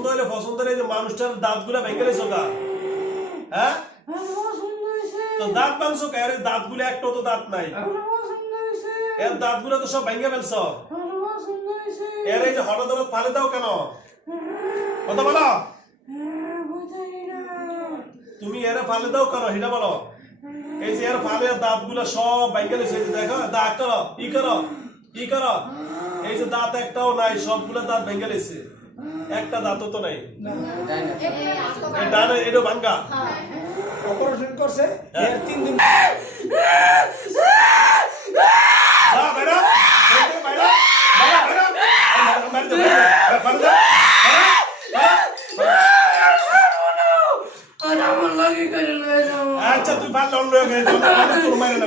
পছন্দ হলে পছন্দের এই যে মানুষটার দাঁতগুলা ভেঙে গেছো গা। হ্যাঁ? তো দাঁত মাংস কে? আরে দাঁতগুলো একটাও তো দাঁত নাই। এর দাঁতগুলো তো সব ভেঙে ফেলছ। এর এই যে হঠাৎ হঠাৎ ফালে দাও কেন? কথা বলো। তুমি এর ফালে দাও কেন? সেটা বলো। এই যে এর ফালে দাঁতগুলো সব ভেঙে গেছে দেখো দাঁত করো ই করো ই করো। এই যে দাঁত একটাও নাই সবগুলো দাঁত ভেঙে গেছে একটা দাঁতও তো নাই। ডানে এটা ভাঙ্গা। অপারেশন করছে এর তিন দিন লয়ে আচ্ছা তুই ভালো গেছে তোর মারে না